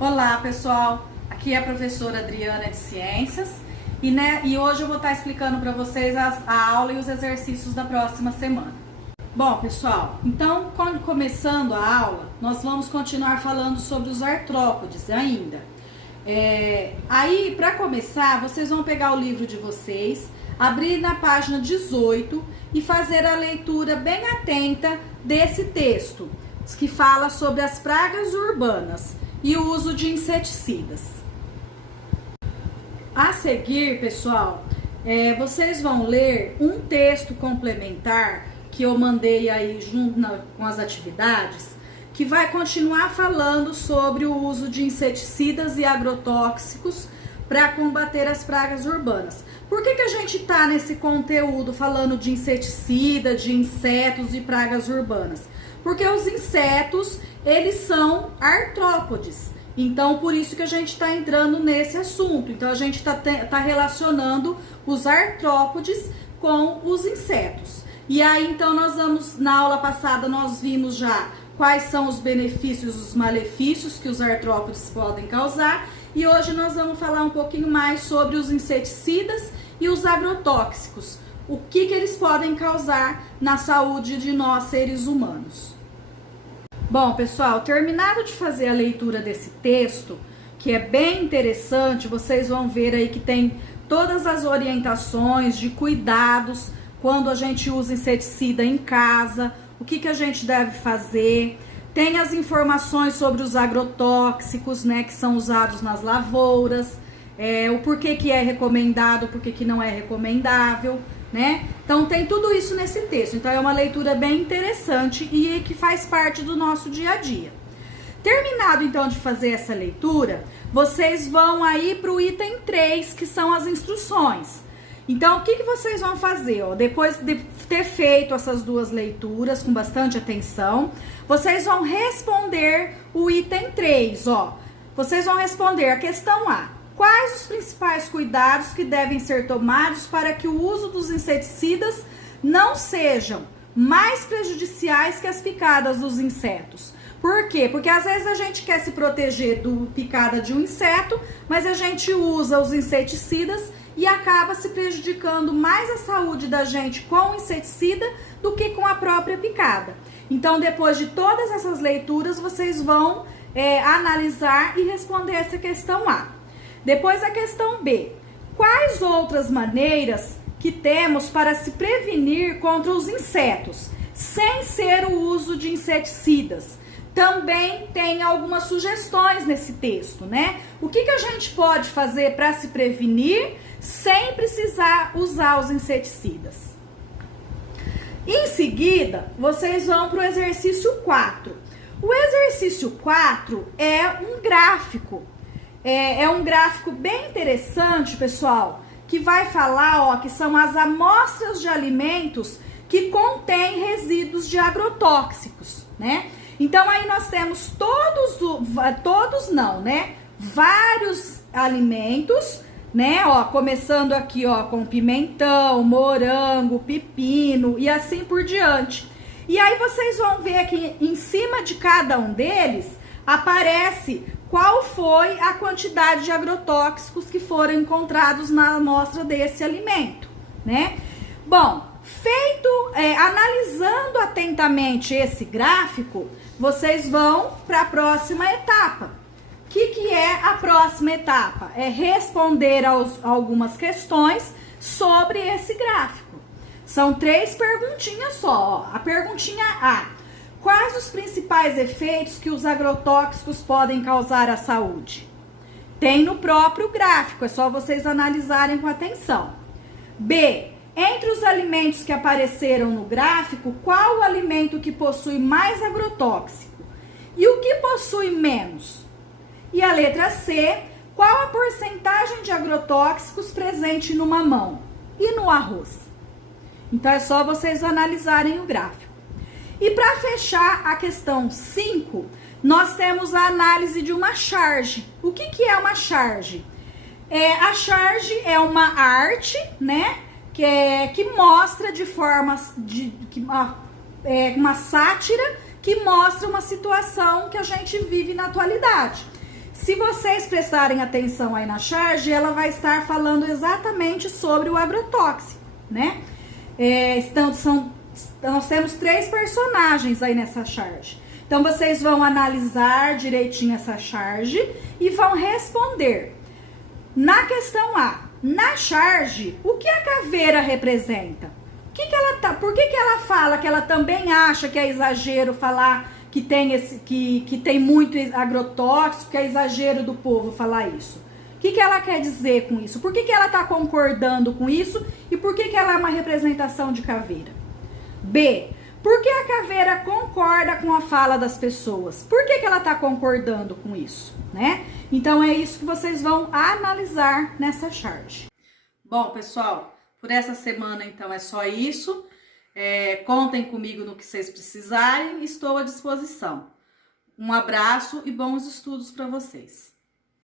Olá pessoal, aqui é a professora Adriana de Ciências e hoje eu vou estar explicando para vocês a aula e os exercícios da próxima semana. Bom pessoal, então começando a aula, nós vamos continuar falando sobre os artrópodes ainda. Aí para começar, vocês vão pegar o livro de vocês, abrir na página 18 e fazer a leitura bem atenta desse texto, que fala sobre as pragas urbanas e o uso de inseticidas. A seguir, pessoal, vocês vão ler um texto complementar que eu mandei aí junto com as atividades, que vai continuar falando sobre o uso de inseticidas e agrotóxicos para combater as pragas urbanas. Por que a gente está nesse conteúdo falando de inseticida, de insetos e pragas urbanas? Porque os insetos, eles são artrópodes. Então, por isso que a gente está entrando nesse assunto. Então, a gente está relacionando os artrópodes com os insetos. E aí, então, na aula passada, nós vimos já quais são os benefícios e os malefícios que os artrópodes podem causar. E hoje nós vamos falar um pouquinho mais sobre os inseticidas e os agrotóxicos. O que eles podem causar na saúde de nós, seres humanos. Bom, pessoal, terminado de fazer a leitura desse texto, que é bem interessante, vocês vão ver aí que tem todas as orientações de cuidados quando a gente usa inseticida em casa, o que a gente deve fazer. Tem as informações sobre os agrotóxicos, né, que são usados nas lavouras, o porquê que é recomendado, o porquê que não é recomendável, né? Então tem tudo isso nesse texto. Então é uma leitura bem interessante e que faz parte do nosso dia a dia. Terminado então de fazer essa leitura, vocês vão aí para o item 3, que são as instruções. Então o que vocês vão fazer? Depois de ter feito essas duas leituras com bastante atenção, vocês vão responder o item 3, Vocês vão responder a questão A. Quais os principais cuidados que devem ser tomados para que o uso dos inseticidas não sejam mais prejudiciais que as picadas dos insetos? Por quê? Porque às vezes a gente quer se proteger da picada de um inseto, mas a gente usa os inseticidas e acaba se prejudicando mais a saúde da gente com o inseticida do que com a própria picada. Então, depois de todas essas leituras, vocês vão analisar e responder essa questão A. Depois a questão B. Quais outras maneiras que temos para se prevenir contra os insetos, sem ser o uso de inseticidas? Também tem algumas sugestões nesse texto, né? O que a gente pode fazer para se prevenir sem precisar usar os inseticidas? Em seguida, vocês vão para o exercício 4. O exercício 4 é um gráfico. É um gráfico bem interessante, pessoal, que vai falar, que são as amostras de alimentos que contêm resíduos de agrotóxicos, né? Então, aí nós temos vários alimentos, né? Começando aqui, com pimentão, morango, pepino e assim por diante. E aí vocês vão ver aqui em cima de cada um deles aparece qual foi a quantidade de agrotóxicos que foram encontrados na amostra desse alimento, né? Bom, analisando atentamente esse gráfico, vocês vão para a próxima etapa. O que é a próxima etapa? É responder algumas questões sobre esse gráfico. São 3 perguntinhas só. A perguntinha A. Quais os principais efeitos que os agrotóxicos podem causar à saúde? Tem no próprio gráfico, é só vocês analisarem com atenção. B. Entre os alimentos que apareceram no gráfico, qual o alimento que possui mais agrotóxico? E o que possui menos? E a letra C. Qual a porcentagem de agrotóxicos presente no mamão e no arroz? Então é só vocês analisarem o gráfico. E para fechar a questão 5, nós temos a análise de uma charge. O que é uma charge? A charge é uma arte, né, que mostra de forma uma sátira que mostra uma situação que a gente vive na atualidade. Se vocês prestarem atenção aí na charge, ela vai estar falando exatamente sobre o agrotóxico, né? Nós temos 3 personagens aí nessa charge. Então, vocês vão analisar direitinho essa charge e vão responder. Na questão A, na charge, o que a caveira representa? Por que ela fala que ela também acha que é exagero falar que tem muito agrotóxico, que é exagero do povo falar isso? O que ela quer dizer com isso? Por que ela está concordando com isso? E por que ela é uma representação de caveira? B, por que a caveira concorda com a fala das pessoas? Por que ela está concordando com isso, né? Então, é isso que vocês vão analisar nessa charge. Bom, pessoal, por essa semana, então, é só isso. Contem comigo no que vocês precisarem, estou à disposição. Um abraço e bons estudos para vocês.